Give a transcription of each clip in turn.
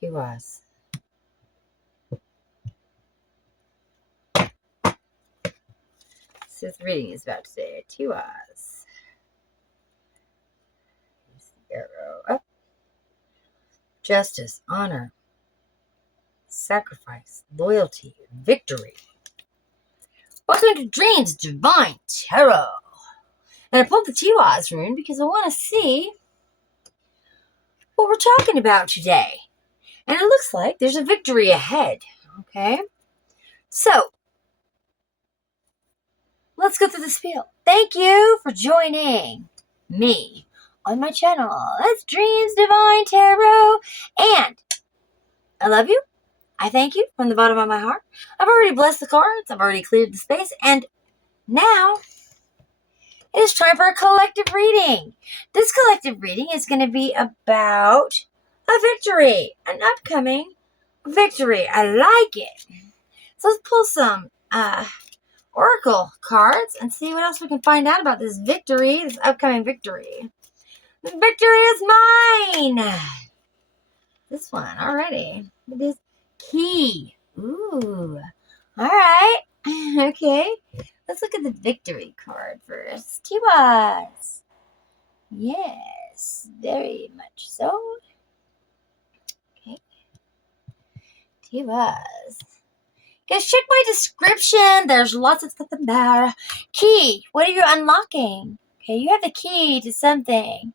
Diaz. So the reading is about to say Diaz. Arrow up. Justice, honor, sacrifice, loyalty, victory. Welcome to Dreams Divine Tarot. And I pulled the Diaz rune because I want to see what we're talking about today. And it looks like there's a victory ahead. Okay? So, let's go through the spiel. Thank you for joining me on my channel. That's Dreams Divine Tarot. And I love you. I thank you from the bottom of my heart. I've already blessed the cards. I've already cleared the space. And now it is time for a collective reading. This collective reading is going to be about a victory. An upcoming victory. I like it. So let's pull some Oracle cards and see what else we can find out about this victory, this upcoming victory. The victory is mine. This one already. It is key. Ooh. All right. Okay. Let's look at the victory card first. Diaz. Yes. Very much so. Okay. Diaz. Guys, check my description. There's lots of stuff in there. Key. What are you unlocking? Okay, you have the key to something.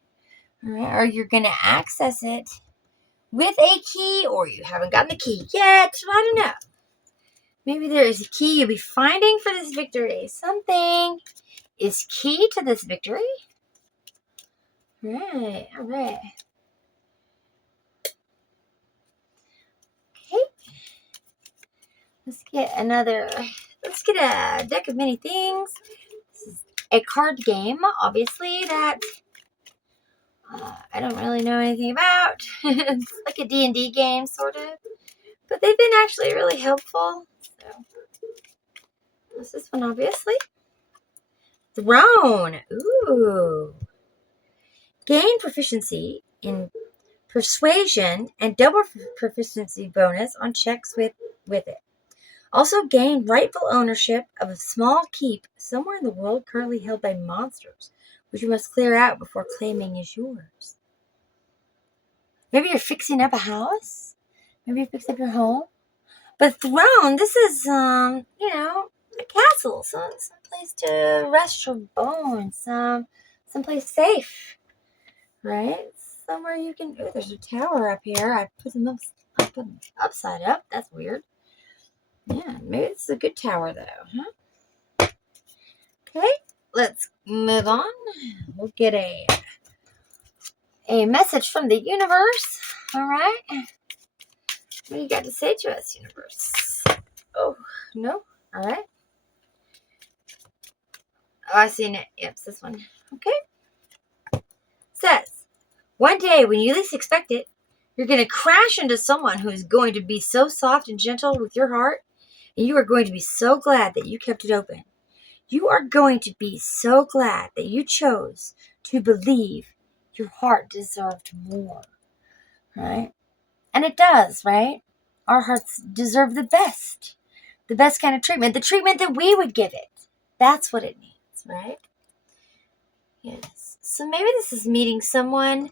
All right, or you're going to access it with a key, or you haven't gotten the key yet. I don't know. Maybe there is a key you'll be finding for this victory. Something is key to this victory. All right, all right. Okay. Let's get a deck of many things. This is a card game, obviously, that I don't really know anything about. It's like a D&D game, sort of. But they've been actually really helpful. So, what's this one, obviously? Throne. Ooh. Gain proficiency in persuasion and double proficiency bonus on checks with it. Also gain rightful ownership of a small keep somewhere in the world currently held by monsters, which you must clear out before claiming is yours. Maybe you're fixing up a house. Maybe you fix up your home. But throne, this is, a castle. Someplace to rest your bones. Someplace safe. Right? Somewhere you can... Oh, there's a tower up here. I put them upside up. That's weird. Yeah, maybe this is a good tower, though, huh? Okay, let's move on. We'll get a message from the universe. All right. What do you got to say to us, universe? Oh, no? All right. Oh, I seen it. Yep, it's this one. Okay. Says, one day when you least expect it, you're going to crash into someone who is going to be so soft and gentle with your heart, and you are going to be so glad that you kept it open. You are going to be so glad that you chose to believe your heart deserved more. Right? And it does, right? Our hearts deserve the best kind of treatment, the treatment that we would give it. That's what it needs, right? Yes. So maybe this is meeting someone.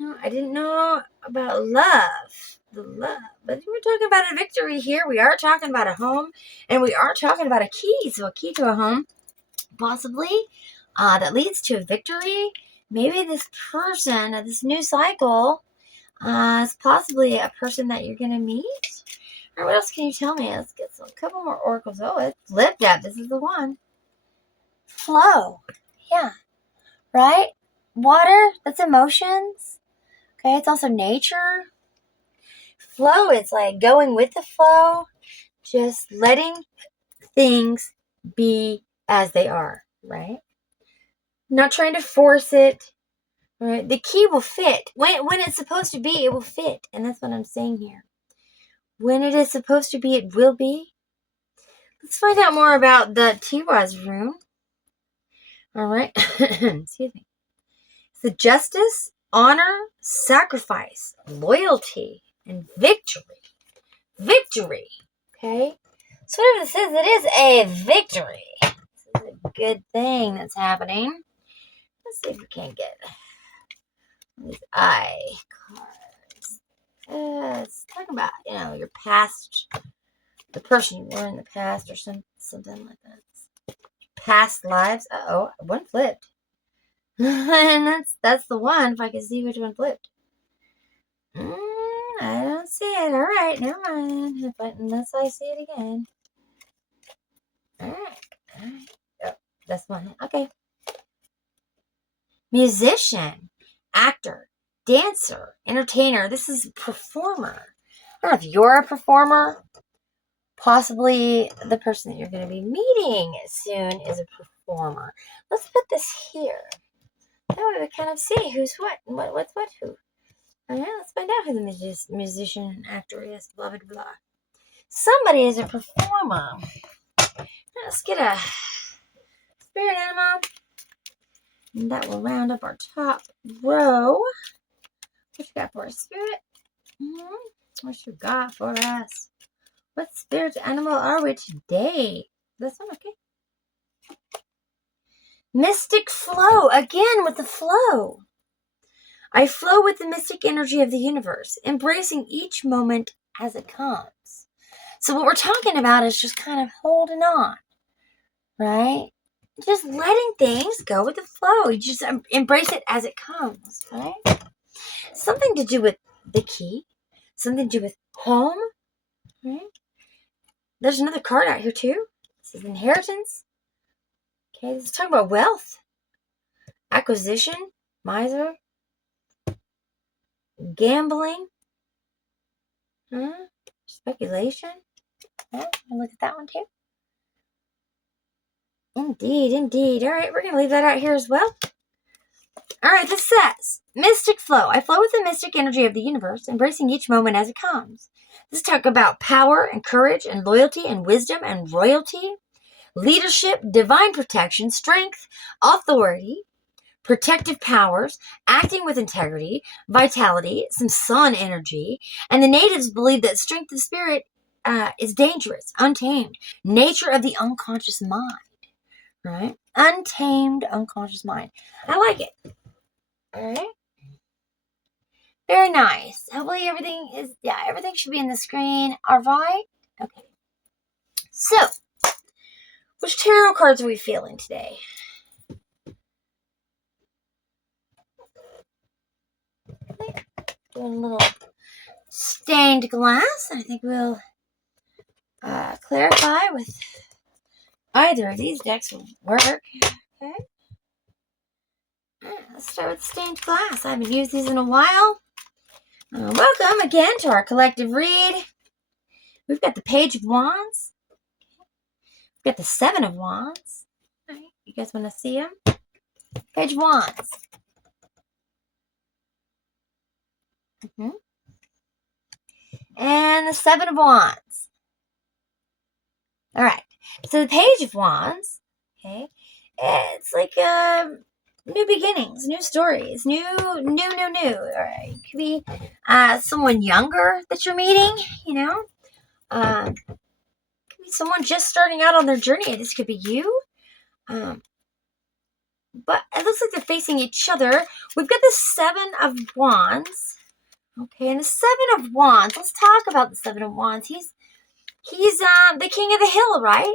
I didn't know about love. The love. But we're talking about a victory here. We are talking about a home. And we are talking about a key. So a key to a home, possibly, that leads to a victory. Maybe this person, this new cycle, is possibly a person that you're going to meet. Or what else can you tell me? Let's get a couple more oracles. Oh, it's flipped up. This is the one. Flow. Yeah. Right? Water, that's emotions. Okay, it's also nature. Flow is like going with the flow. Just letting things be as they are, right? Not trying to force it. Right? The key will fit. When it's supposed to be, it will fit. And that's what I'm saying here. When it is supposed to be, it will be. Let's find out more about the Diaz rune. All right. Excuse me. So justice honor, sacrifice, loyalty, and victory. Victory. Okay? So whatever this is, it is a victory. This is a good thing that's happening. Let's see if we can get these eye cards. It's talking about, your past, the person you were in the past or something like that. Past lives. Uh-oh, one flipped. And that's the one, if I can see which one flipped. I don't see it. All right, never mind. Unless I see it again. All right. Oh, that's one. Okay. Musician, actor, dancer, entertainer. This is performer. I don't know if you're a performer. Possibly the person that you're going to be meeting soon is a performer. Let's put this here. That way we kind of see who's what and what's what who. All right, let's find out who the musician, actor is, blah, blah, blah. Somebody is a performer. Let's get a spirit animal. And that will round up our top row. What you got for us, spirit? What you got for us? What spirit animal are we today? This one, okay. Mystic flow. Again with the flow. I flow with the mystic energy of the universe, embracing each moment as it comes. So what we're talking about is just kind of holding on, right? Just letting things go with the flow. You just embrace it as it comes, right? Something to do with the key. Something to do with home, right? There's another card out here too. This is inheritance. Okay, this is talking about wealth, acquisition, miser, gambling, speculation. Look at that one too. Indeed, indeed. All right, we're going to leave that out here as well. All right, this says, mystic flow. I flow with the mystic energy of the universe, embracing each moment as it comes. This talk about power and courage and loyalty and wisdom and royalty, leadership, divine protection, strength, authority, protective powers, acting with integrity, vitality, some sun energy, and the natives believe that strength of spirit is dangerous, untamed, nature of the unconscious mind, right? Untamed unconscious mind. I like it. All right. Very nice. Hopefully everything should be in the screen. All right. Okay. So, which tarot cards are we feeling today? Doing a little stained glass. I think we'll clarify with either of these decks will work. Okay. Let's start with stained glass. I haven't used these in a while. Welcome again to our collective read. We've got the Page of Wands. We've got the Seven of Wands. All right. You guys want to see them? Page of Wands. And the Seven of Wands. All right. So the Page of Wands, okay, it's like new beginnings, new stories, new. All right. It could be someone younger that you're meeting, could be someone just starting out on their journey. This could be you. But it looks like they're facing each other. We've got the Seven of Wands. Okay, and the Seven of Wands. Let's talk about the Seven of Wands. He's the king of the hill, right?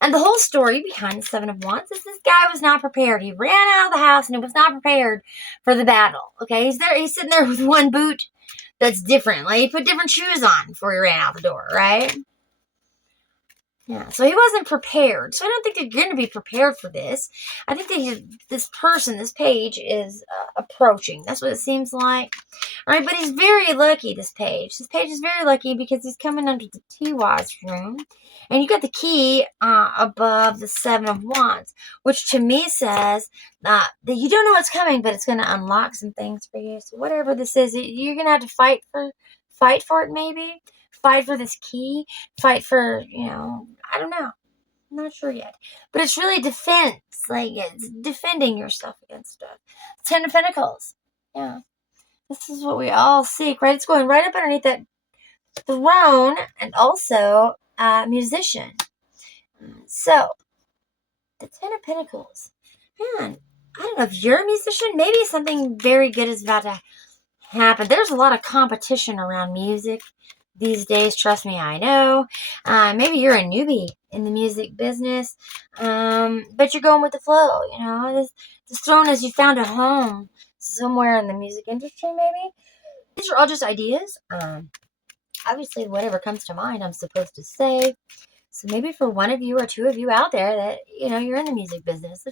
And the whole story behind the Seven of Wands is this guy was not prepared. He ran out of the house and he was not prepared for the battle. Okay, he's sitting there with one boot that's different. Like he put different shoes on before he ran out the door, right? Yeah, so he wasn't prepared. So I don't think they're going to be prepared for this. I think that this page is approaching. That's what it seems like. All right, but he's very lucky, this page. This page is very lucky because he's coming under the Tiwa's room. And you got the key above the Seven of Wands, which to me says that you don't know what's coming, but it's going to unlock some things for you. So whatever this is, you're going to have to fight for it maybe. Fight for this key. Fight for, I don't know. I'm not sure yet. But it's really defense. Like, it's defending yourself against stuff. Ten of Pentacles. Yeah. This is what we all seek, right? It's going right up underneath that throne and also musician. So, the Ten of Pentacles. Man, I don't know if you're a musician. Maybe something very good is about to happen. There's a lot of competition around music these days. Trust me, I know. Maybe you're a newbie in the music business, but you're going with the flow. You know, this throne is you found a home somewhere in the music industry. Maybe these are all just ideas. Obviously, whatever comes to mind, I'm supposed to say. So maybe for one of you or two of you out there that, you know, you're in the music business,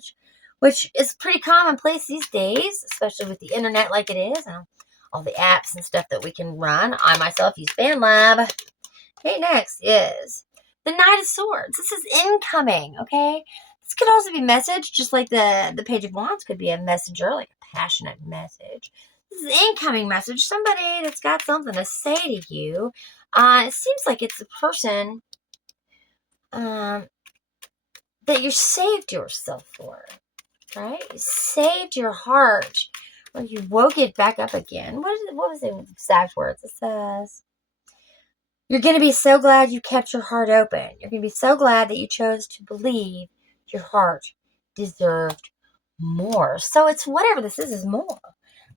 which is pretty commonplace these days, especially with the internet like it is, and all the apps and stuff that we can run. I myself use FanLab. Okay, next is the Knight of Swords. This is incoming, okay? This could also be message, just like the Page of Wands could be a messenger, like a passionate message. This is incoming message. Somebody that's got something to say to you. It seems like it's a person that you saved yourself for, right? You saved your heart, or you woke it back up again. What was the exact words? It says, you're going to be so glad you kept your heart open. You're going to be so glad that you chose to believe your heart deserved more. So it's whatever this is more,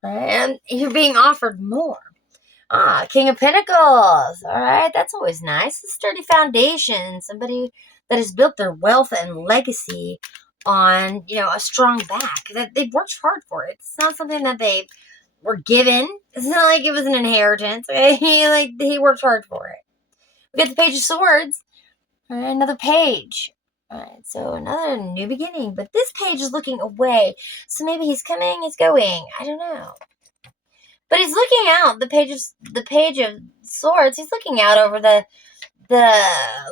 right? And you're being offered more. King of Pentacles. All right, that's always nice. A sturdy foundation. Somebody that has built their wealth and legacy on, you know, a strong back. That they've worked hard for it. It's not something that they were given. It's not like it was an inheritance. Okay? Like he worked hard for it. We got the Page of Swords. All right, another page. All right, so another new beginning. But this page is looking away. So maybe he's coming, he's going. I don't know. But he's looking out, the page of swords, he's looking out over the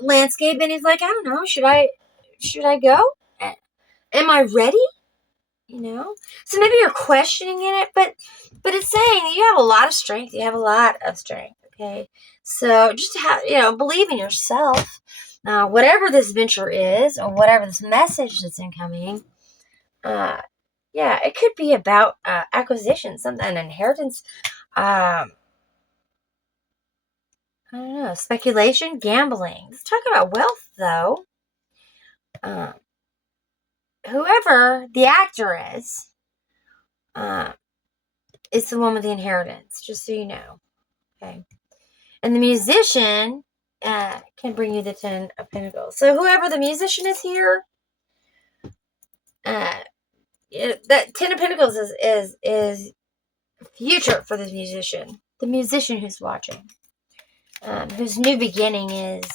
landscape, and he's like, I don't know, should I go? Am I ready? You know? So maybe you're questioning in it, but it's saying that you have a lot of strength. You have a lot of strength, okay? So just believe in yourself. Whatever this venture is, or whatever this message that's incoming, yeah, it could be about acquisition, an inheritance. I don't know, speculation, gambling. Let's talk about wealth, though. Whoever the actor is the one with the inheritance, just so you know. Okay. And the musician can bring you the Ten of Pentacles. So whoever the musician is here, that Ten of Pentacles is future for this musician. The musician who's watching. Whose new beginning is,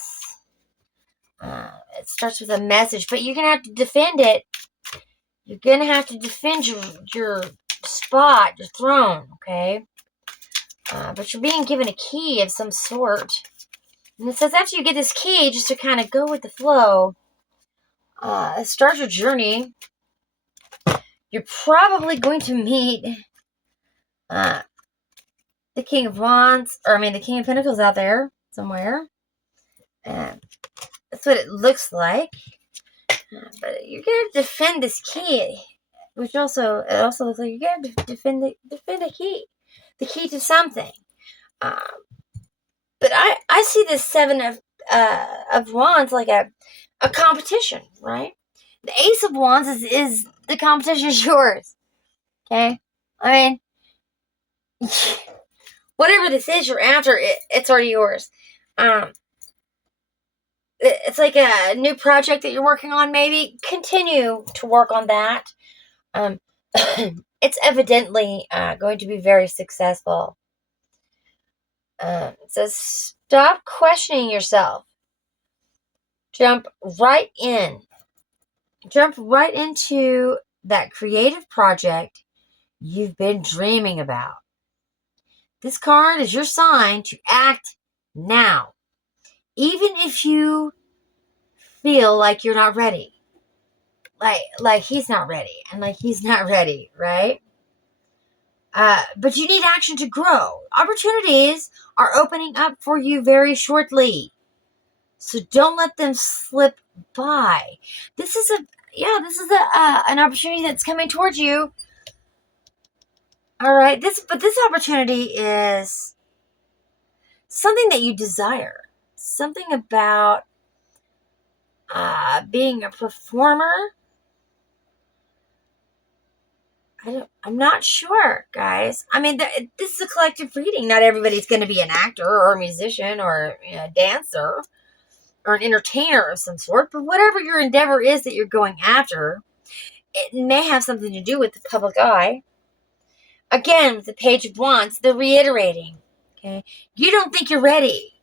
it starts with a message, but you're going to have to defend it. You're going to have to defend your spot, your throne, okay? But you're being given a key of some sort. And it says after you get this key, just to kind of go with the flow, start your journey, you're probably going to meet the King of Wands, the King of Pentacles out there somewhere. That's what it looks like. But you're going to defend this key, which it also looks like you're going to defend a key. The key to something. But I see this Seven of Wands like a competition, right? The Ace of Wands is the competition is yours. Okay? I mean, whatever this is you're after, it's already yours. It's like a new project that you're working on, maybe. Continue to work on that. It's evidently going to be very successful. It says, stop questioning yourself. Jump right in. Jump right into that creative project you've been dreaming about. This card is your sign to act now. Even if you feel like you're not ready. Like he's not ready. And like he's not ready, right? But you need action to grow. Opportunities are opening up for you very shortly. So don't let them slip by. This is an opportunity that's coming towards you. All right. This opportunity is something that you desire. Something about being a performer. I'm not sure, guys. I mean, this is a collective reading. Not everybody's going to be an actor or a musician or a dancer or an entertainer of some sort. But whatever your endeavor is that you're going after, it may have something to do with the public eye. Again, with the Page of Wands, they're reiterating. Okay, you don't think you're ready.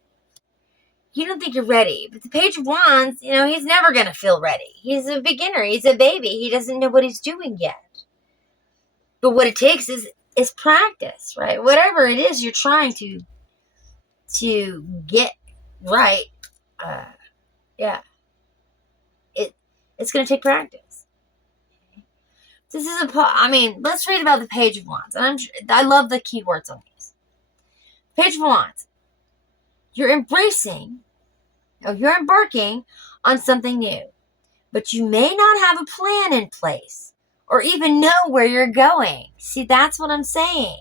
You don't think you're ready. But the Page of Wands, he's never going to feel ready. He's a beginner. He's a baby. He doesn't know what he's doing yet. But what it takes is practice, right? Whatever it is you're trying to get right, yeah, it's going to take practice. This is let's read about the Page of Wands. And I love the keywords on these. Page of Wands. You're embarking on something new, but you may not have a plan in place or even know where you're going. See, that's what I'm saying.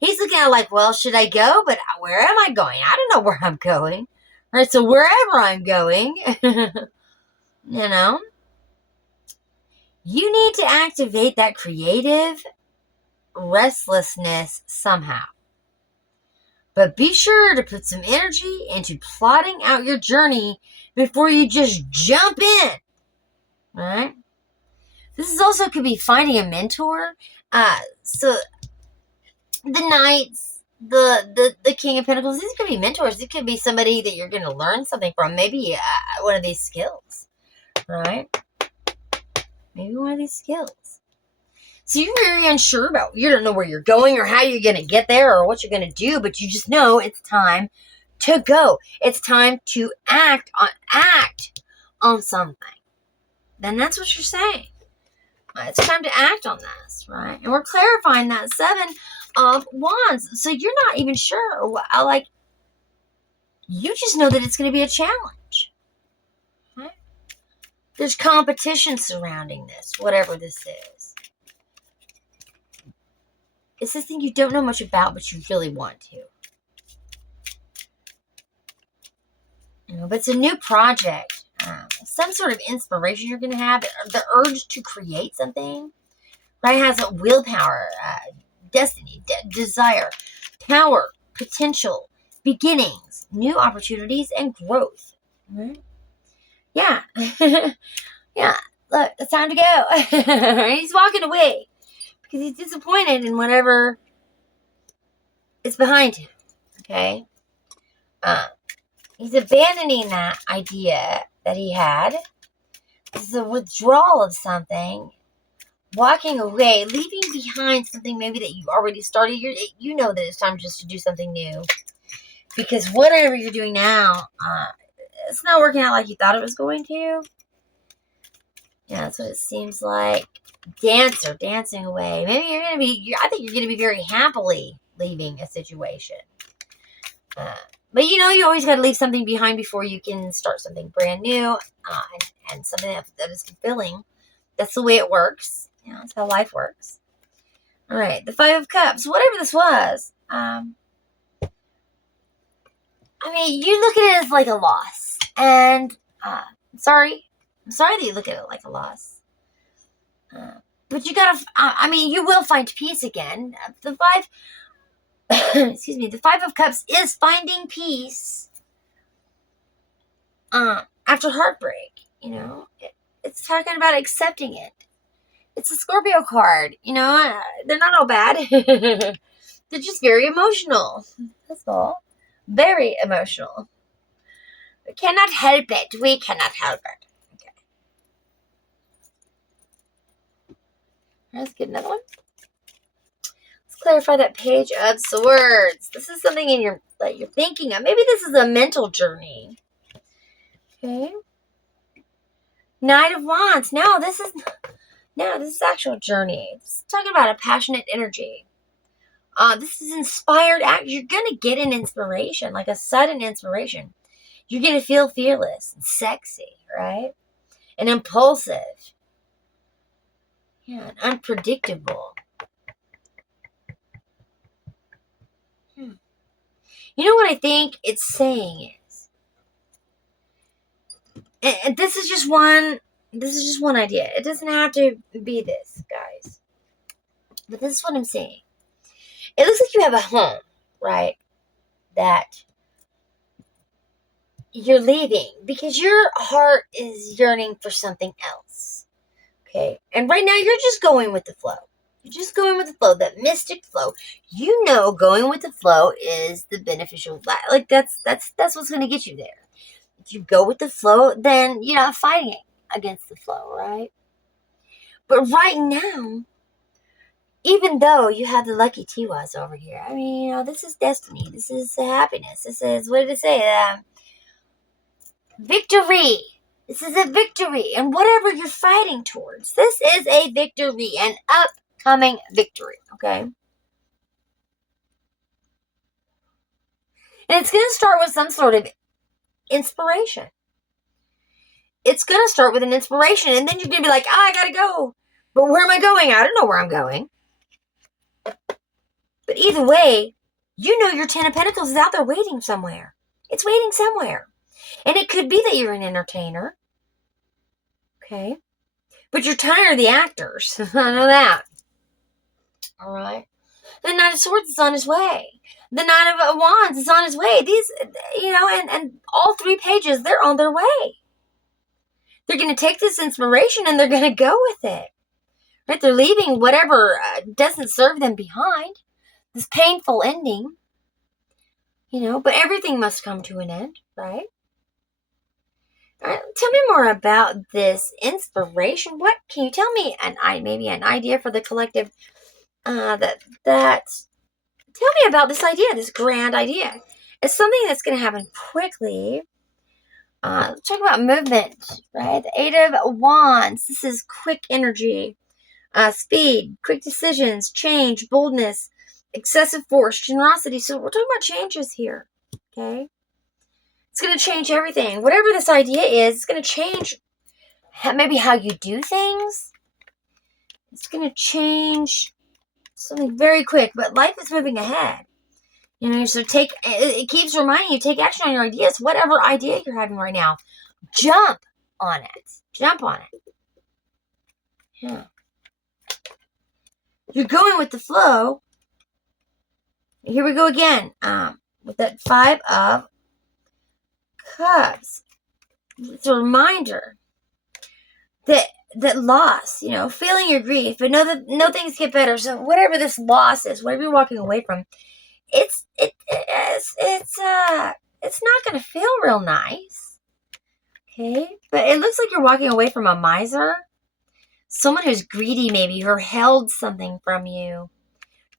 He's looking at it like, well, should I go? But where am I going? I don't know where I'm going. All right, so wherever I'm going, you need to activate that creative restlessness somehow. But be sure to put some energy into plotting out your journey before you just jump in. All right? This is also could be finding a mentor. So the Knights, the King of Pentacles, these could be mentors. It could be somebody that you're going to learn something from. Maybe one of these skills, right? Maybe one of these skills. So you're very unsure about, you don't know where you're going or how you're going to get there or what you're going to do, but you just know it's time to go. It's time to act on something. Then that's what you're saying. It's time to act on this, right? And we're clarifying that 7 of Wands. So you're not even sure. You just know that it's going to be a challenge. Right? There's competition surrounding this, whatever this is. It's this thing you don't know much about, but you really want to. But it's a new project. Some sort of inspiration you're going to have. The urge to create something. Right? It has a willpower, destiny, desire, power, potential, beginnings, new opportunities, and growth. Right? Yeah. Yeah. Look, it's time to go. He's walking away. Because he's disappointed in whatever is behind him. Okay? He's abandoning that idea that he had. This is a withdrawal of something. Walking away, leaving behind something maybe that you already started. You know that it's time just to do something new. Because whatever you're doing now, it's not working out like you thought it was going to. Yeah, that's what it seems like. Dancing away. Maybe I think you're going to be very happily leaving a situation. But you always got to leave something behind before you can start something brand new and something that is fulfilling. That's the way it works. That's how life works. All right, the 5 of Cups. Whatever this was, you look at it as like a loss. And I'm sorry that you look at it like a loss. But you gotta, you will find peace again. The 5, excuse me, the 5 of Cups is finding peace after heartbreak. It's talking about accepting it. It's a Scorpio card. They're not all bad. They're just very emotional. That's all. Very emotional. We cannot help it. We cannot help it. Okay. Let's get another one. Let's clarify that Page of Swords. This is something that you're thinking of. Maybe this is a mental journey. Okay. Knight of Wands. No, this is actual journey. It's talking about a passionate energy. This is inspired act. You're going to get an inspiration, like a sudden inspiration. You're going to feel fearless and sexy, right? And impulsive. Yeah, and unpredictable. You know what I think it's saying is, and this is just one idea. It doesn't have to be this, guys. But this is what I'm saying. It looks like you have a home, right? That you're leaving because your heart is yearning for something else. Okay? And right now you're just going with the flow. You're just going with the flow, that mystic flow. You know going with the flow is the beneficial. Like that's what's going to get you there. If you go with the flow, then you're not fighting against the flow, right? But right now, even though you have the lucky Tiwas over here, I mean, this is destiny. This is happiness. This is, what did it say? Victory. This is a victory. And whatever you're fighting towards, this is a victory, an upcoming victory, okay? And it's going to start with some sort of inspiration. It's going to start with an inspiration, and then you're going to be like, I got to go. But where am I going? I don't know where I'm going. But either way, you know your 10 of Pentacles is out there waiting somewhere. It's waiting somewhere. And it could be that you're an entertainer. Okay? But you're tired of the actors. I know that. All right? The Knight of Swords is on his way. The Knight of Wands is on his way. These, and all 3 pages, they're on their way. They're going to take this inspiration and they're going to go with it. Right? They're leaving whatever doesn't serve them behind. This painful ending. But everything must come to an end, right? All right, tell me more about this inspiration. What can you tell me? Maybe an idea for the collective. Tell me about this idea, this grand idea. It's something that's going to happen quickly. Let's talk about movement, right? The 8 of Wands. This is quick energy, speed, quick decisions, change, boldness, excessive force, generosity. So we're talking about changes here, okay? It's going to change everything. Whatever this idea is, it's going to change maybe how you do things. It's going to change something very quick, but life is moving ahead. So it keeps reminding you, take action on your ideas. Whatever idea you're having right now, jump on it. Jump on it. Yeah. You're going with the flow. Here we go again. With that 5 of Cups. It's a reminder that loss, feeling your grief, but know that no things get better. So whatever this loss is, whatever you're walking away from, it's not going to feel real nice. Okay? But it looks like you're walking away from a miser. Someone who's greedy, maybe, who held something from you,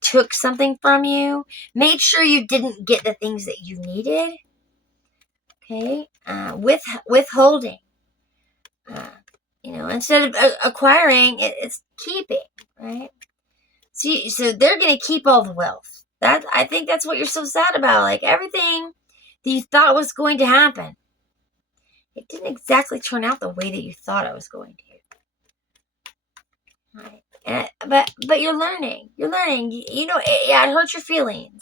took something from you, made sure you didn't get the things that you needed. Okay? Withholding. Instead of acquiring, it's keeping, right? So they're going to keep all the wealth. I think that's what you're so sad about. Like, everything that you thought was going to happen, it didn't exactly turn out the way that you thought it was going to. Right? But you're learning. You're learning. It hurts your feelings.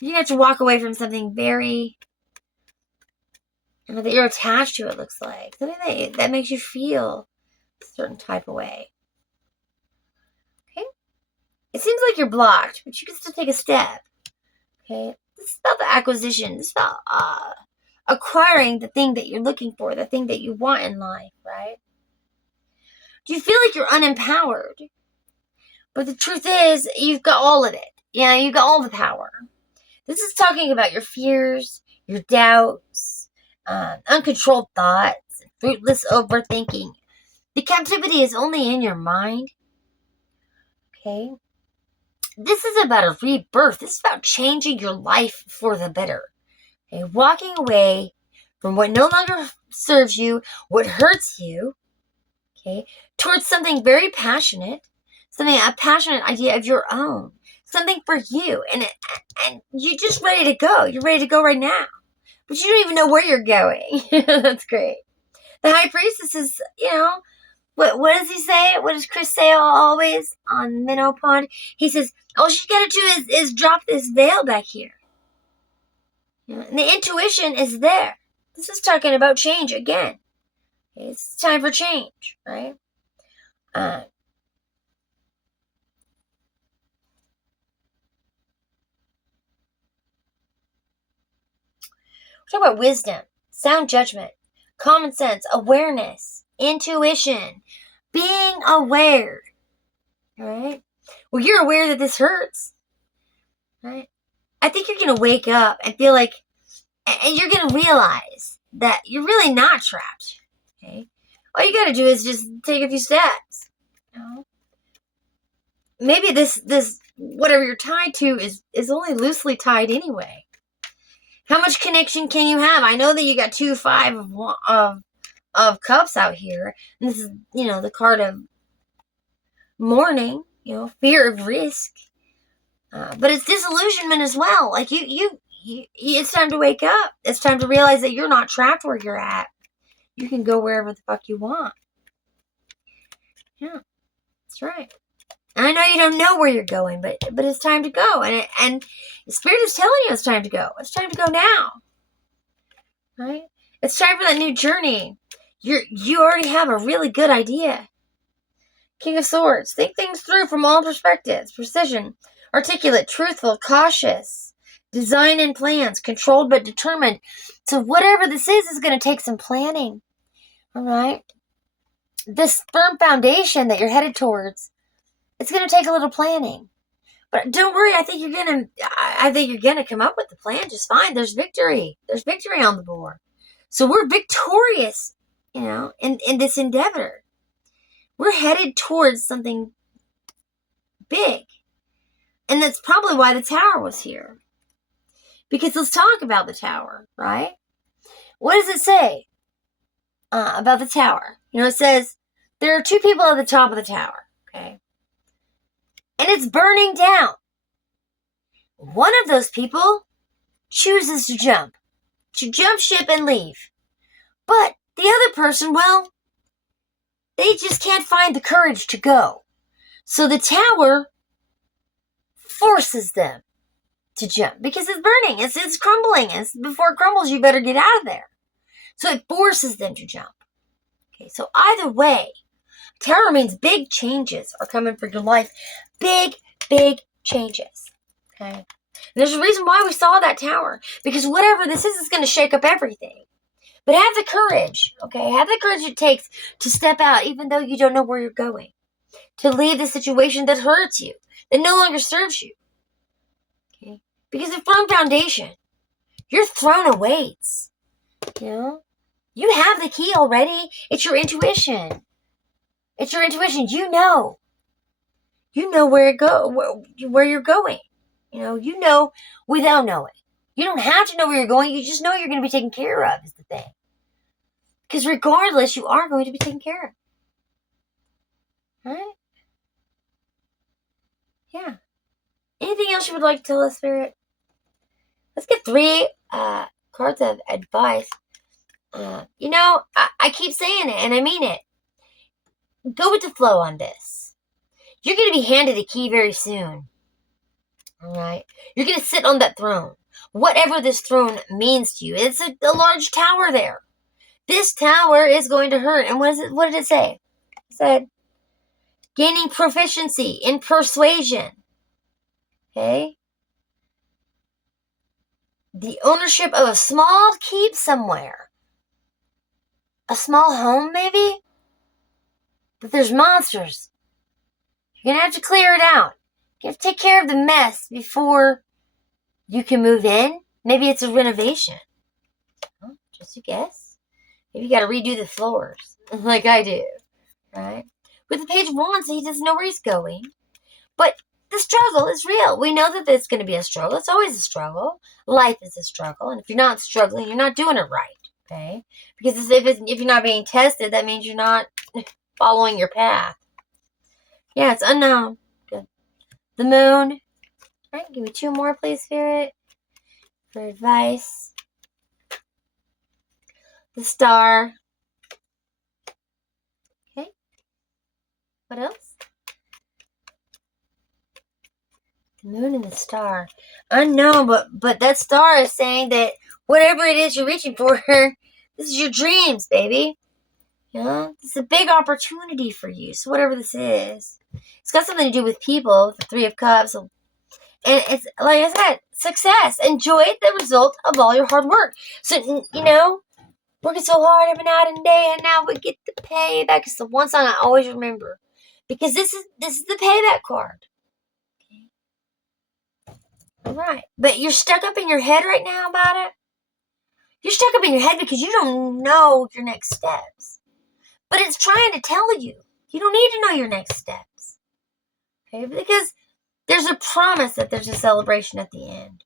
You have to walk away from something very... that you're attached to, it looks like. Something that makes you feel a certain type of way. Okay? It seems like you're blocked, but you can still take a step. Okay? This is about the acquisition. This is about acquiring the thing that you're looking for, the thing that you want in life, right? Do you feel like you're unempowered? But the truth is, you've got all of it. Yeah, you've got all the power. This is talking about your fears, your doubts, uncontrolled thoughts, fruitless overthinking. The captivity is only in your mind. Okay? This is about a rebirth. This is about changing your life for the better. Okay? Walking away from what no longer serves you, what hurts you, okay, towards something very passionate, a passionate idea of your own, something for you, and you're just ready to go. You're ready to go right now. But you don't even know where you're going. That's great. The High Priestess is, what does he say? What does Chris say always on Minnow Pond? He says, all she's got to do is drop this veil back here. And the intuition is there. This is talking about change again. It's time for change, right? We're talking about wisdom, sound judgment, common sense, awareness, intuition, being aware, right? Well, you're aware that this hurts, right? I think you're going to wake up and feel like, and you're going to realize that you're really not trapped, okay? All you got to do is just take a few steps, you know? Maybe this whatever you're tied to is only loosely tied anyway. How much connection can you have? I know that you got 2 5 of cups out here. And this is, the card of mourning, fear of risk. But it's disillusionment as well. Like it's time to wake up. It's time to realize that you're not trapped where you're at. You can go wherever the fuck you want. Yeah, that's right. And I know you don't know where you're going, but it's time to go. And the Spirit is telling you it's time to go. It's time to go now. Right? It's time for that new journey. You already have a really good idea. King of Swords. Think things through from all perspectives. Precision. Articulate. Truthful. Cautious. Design and plans. Controlled but determined. So whatever this is going to take some planning. Alright? This firm foundation that you're headed towards, it's going to take a little planning. But don't worry, I think you're gonna come up with the plan just fine. There's victory. There's victory on the board. So we're victorious, in this endeavor. We're headed towards something big. And that's probably why the Tower was here. Because let's talk about the Tower, right? What does it say about the Tower? It says there are 2 people at the top of the tower, okay? And it's burning down. One of those people chooses to jump ship and leave. But the other person, well, they just can't find the courage to go. So the tower forces them to jump because it's burning. It's crumbling. Before it crumbles, you better get out of there. So it forces them to jump. Okay, so either way, tower means big changes are coming for your life. Big, big changes. Okay? And there's a reason why we saw that tower. Because whatever this is going to shake up everything. But have the courage, okay? Have the courage it takes to step out even though you don't know where you're going. To leave the situation that hurts you, that no longer serves you. Okay? Because a firm foundation, your throne awaits. You have the key already. It's your intuition. It's your intuition. You know where you're going. You know without knowing. You don't have to know where you're going. You just know you're going to be taken care of is the thing. Because regardless, you are going to be taken care of. Right? Yeah. Anything else you would like to tell us, Spirit? Let's get 3 cards of advice. I keep saying it, and I mean it. Go with the flow on this. You're going to be handed a key very soon. Alright? You're going to sit on that throne. Whatever this throne means to you. It's a large tower there. This tower is going to hurt. And what did it say? It said, gaining proficiency in persuasion. Okay? The ownership of a small keep somewhere. A small home, maybe? But there's monsters. You're going to have to clear it out. You have to take care of the mess before you can move in. Maybe it's a renovation. Well, just a guess. Maybe you got to redo the floors, like I do, right? With the Page of Wands, he doesn't know where he's going. But the struggle is real. We know that it's going to be a struggle. It's always a struggle. Life is a struggle. And if you're not struggling, you're not doing it right, okay? Because if you're not being tested, that means you're not following your path. Yeah, it's unknown. Good. The moon. All right, give me 2 more, please, Spirit, for advice. The star. Okay. What else? The moon and the star. Unknown, but that star is saying that whatever it is you're reaching for, this is your dreams, baby. It's a big opportunity for you. So whatever this is, it's got something to do with people. The Three of Cups, and it's like I said, success. Enjoy the result of all your hard work. So working so hard every night and day, and now we get the payback. It's the one song I always remember because this is the payback card. All right, but you're stuck up in your head right now about it. You're stuck up in your head because you don't know your next steps. But it's trying to tell you. You don't need to know your next steps. Okay? Because there's a promise that there's a celebration at the end.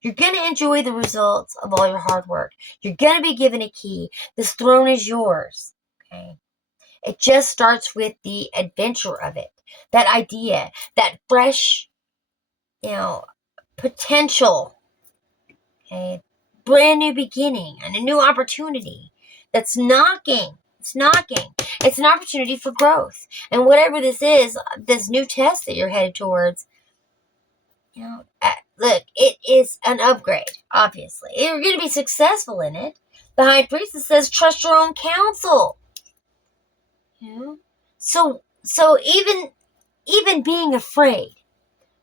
You're going to enjoy the results of all your hard work. You're going to be given a key. This throne is yours. Okay? It just starts with the adventure of it. That idea. That fresh, potential. Okay? Brand new beginning and a new opportunity that's knocking. It's knocking. It's an opportunity for growth. And whatever this is, this new test that you're headed towards, look, it is an upgrade, obviously. You're going to be successful in it. The High Priestess says, trust your own counsel. So even being afraid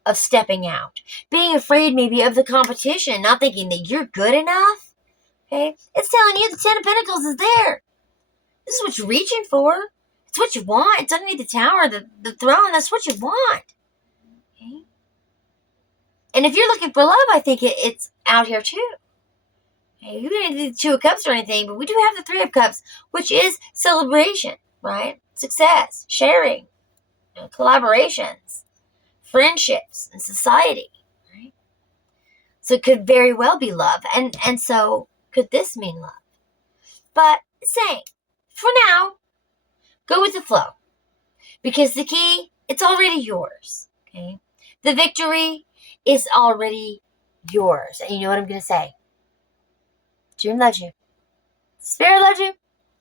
of stepping out, being afraid maybe of the competition, not thinking that you're good enough, okay? It's telling you the Ten of Pentacles is there. This is what you're reaching for. It's what you want. It's underneath the tower, the throne. That's what you want. Okay? And if you're looking for love, I think it's out here too. Okay? You don't need the Two of Cups or anything, but we do have the Three of Cups, which is celebration, right? Success, sharing, collaborations, friendships, and society. Right? So it could very well be love. And so could this mean love? But saying, for now, go with the flow. Because the key, it's already yours. Okay? The victory is already yours. And you know what I'm going to say? June loves you. Spirit loves you.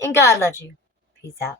And God loves you. Peace out.